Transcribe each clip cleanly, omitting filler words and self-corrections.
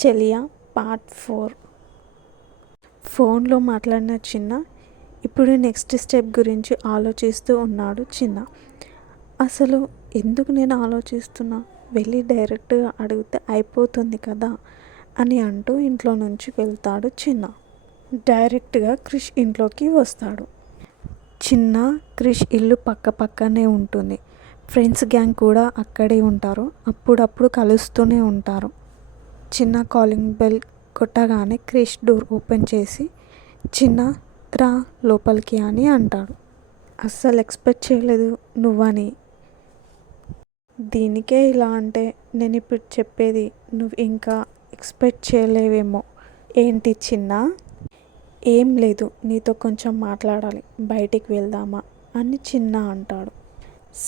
చెలియా part 4. ఫోన్లో మాట్లాడిన చిన్న ఇప్పుడు నెక్స్ట్ స్టెప్ గురించి ఆలోచిస్తూ ఉన్నాడు. చిన్న అసలు ఎందుకు నేను ఆలోచిస్తున్నా, వెళ్ళి డైరెక్ట్గా అడిగితే అయిపోతుంది కదా అని అంటూ ఇంట్లో నుంచి వెళ్తాడు చిన్న. డైరెక్ట్గా క్రిష్ ఇంట్లోకి వస్తాడు. చిన్న క్రిష్ ఇల్లు పక్క పక్కనే ఉంటుంది. ఫ్రెండ్స్ గ్యాంగ్ కూడా అక్కడే ఉంటారు. అప్పుడప్పుడు కలుస్తూనే ఉంటారు. చిన్న కాలింగ్ బెల్ కొట్టగానే క్రిష్ డోర్ ఓపెన్ చేసి చిన్న రా లోపలికి అని అంటాడు. అస్సలు ఎక్స్పెక్ట్ చేయలేదు నువ్వని. దీనికే ఇలా అంటే నేను ఇప్పుడు చెప్పేది నువ్వు ఇంకా ఎక్స్పెక్ట్ చేయలేవేమో. ఏంటి చిన్న? ఏం లేదు, నీతో కొంచెం మాట్లాడాలి, బయటికి వెళ్దామా అని చిన్న అంటాడు.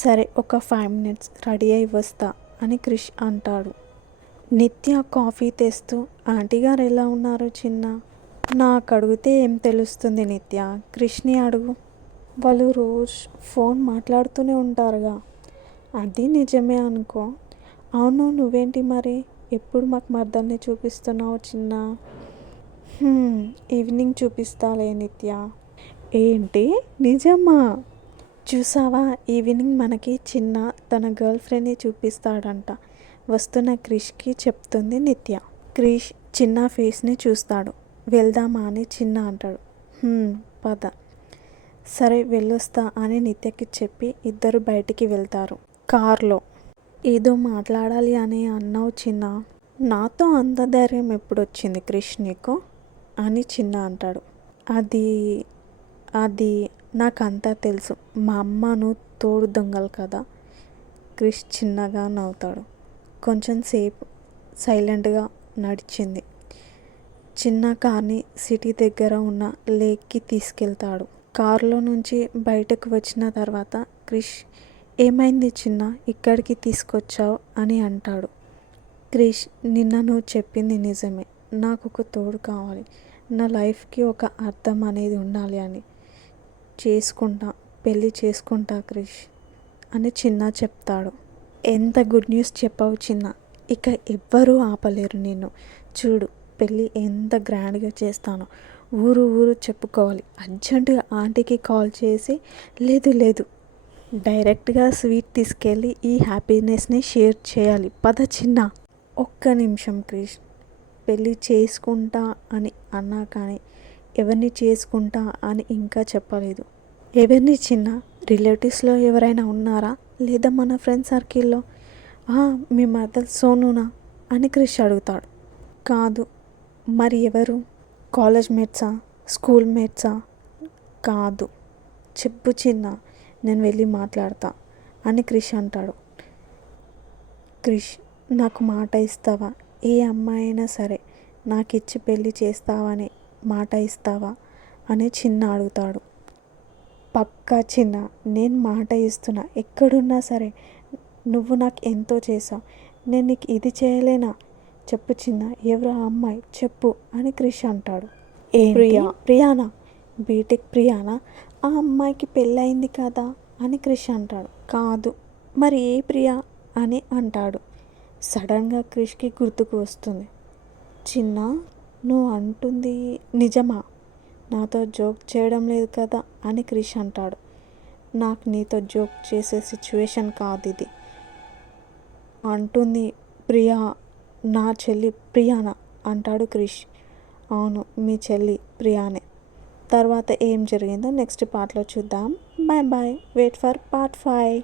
సరే, ఒక 5 minutes రెడీ అయి వస్తా అని క్రిష్ అంటాడు. నిత్య కాఫీ తెస్తూ ఆంటీ గారు ఎలా ఉన్నారు చిన్న? నాకు అడిగితే ఏం తెలుస్తుంది నిత్య, క్రిష్ని అడుగు. వాళ్ళు రోజు ఫోన్ మాట్లాడుతూనే ఉంటారుగా. అది నిజమే అనుకో. అవును, నువ్వేంటి మరి ఎప్పుడు మాకు మర్దల్ని చూపిస్తున్నావు చిన్న? ఈవినింగ్ చూపిస్తాలే నిత్య. ఏంటి నిజమా? చూసావా, ఈవినింగ్ మనకి చిన్న తన గర్ల్ ఫ్రెండ్ని చూపిస్తాడంట వస్తున్న క్రిష్కి చెప్తుంది నిత్య. క్రిష్ చిన్న ఫేస్ని చూస్తాడు. వెళ్దామా అని చిన్న అంటాడు. పద. సరే వెళ్ళొస్తా అని నిత్యకి చెప్పి ఇద్దరు బయటికి వెళ్తారు. కార్లో ఏదో మాట్లాడాలి అని అన్నావు చిన్న. నాతో అంత ధైర్యం ఎప్పుడు వచ్చింది క్రిష్ నీకు అని చిన్న అంటాడు. అది నాకంతా తెలుసు, మా అమ్మను తోడు దొంగలు కదా. క్రిష్ చిన్నగా నవ్వుతాడు. కొంచెం సేపు సైలెంట్గా నడిచింది. చిన్న కార్ని సిటీ దగ్గర ఉన్న లేక్కి తీసుకెళ్తాడు. కారులో నుంచి బయటకు వచ్చిన తర్వాత క్రిష్ ఏమైంది చిన్న, ఇక్కడికి తీసుకొచ్చావు అని అంటాడు. క్రిష్ నిన్న నువ్వు చెప్పింది నిజమే, నాకు ఒక తోడు కావాలి, నా లైఫ్కి ఒక అర్థం అనేది ఉండాలి అని. పెళ్ళి చేసుకుంటా క్రిష్ అని చిన్న చెప్తాడు. ఎంత గుడ్ న్యూస్ చెప్పావు చిన్న, ఇక ఎవ్వరూ ఆపలేరు నిన్ను. చూడు పెళ్ళి ఎంత గ్రాండ్గా చేస్తానో, ఊరు చెప్పుకోవాలి. అర్జెంటుగా ఆంటీకి కాల్ చేసి లేదు డైరెక్ట్గా స్వీట్ తీసుకెళ్ళి ఈ హ్యాపీనెస్ని షేర్ చేయాలి. పద చిన్న. ఒక్క నిమిషం క్రిష్, పెళ్ళి చేసుకుంటా అని అన్నా కానీ ఎవరిని చేసుకుంటా అని ఇంకా చెప్పలేదు. ఎవరిని చిన్న? రిలేటివ్స్లో ఎవరైనా ఉన్నారా లేదా మన ఫ్రెండ్ సర్కిల్లో? మీ మదర్ సోనునా అని క్రిష్ అడుగుతాడు. కాదు. మరి ఎవరు? కాలేజ్ మేట్సా, స్కూల్ మేట్సా? కాదు. చెప్పు చిన్న, నేను వెళ్ళి మాట్లాడతా అని క్రిష్ అంటాడు. క్రిష్, నాకు మాట ఇస్తావా? ఏ అమ్మాయి అయినా సరే నాకు ఇచ్చి పెళ్ళి చేస్తావని మాట ఇస్తావా అని చిన్న అడుగుతాడు. పక్కా చిన్న, నేను మాట ఇస్తున్నా. ఎక్కడున్నా సరే నువ్వు నాకు ఎంతో చేసావు, నేను నీకు ఇది చేయలేనా? చెప్పు చిన్న, ఎవరు ఆ అమ్మాయి చెప్పు అని క్రిష్ అంటాడు. ప్రియానా? బీటెక్ ప్రియానా? ఆ అమ్మాయికి పెళ్ళయింది కదా అని క్రిష్ అంటాడు. కాదు. మరి ఏ ప్రియా అని అంటాడు. సడన్గా క్రిష్కి గుర్తుకు వస్తుంది. చిన్న, నువ్వు అంటుంది నిజమా? నాతో జోక్ చేయడం లేదు కదా అని క్రిష్ అంటాడు. నాకు నీతో జోక్ చేసే సిచ్యువేషన్ కాదు ఇది. అంటుంది ప్రియా, నా చెల్లి ప్రియానా అంటాడు క్రిష్. అవును, మీ చెల్లి ప్రియానే. తర్వాత ఏం జరిగిందో నెక్స్ట్ పార్ట్లో చూద్దాం. బాయ్. Wait for part 5.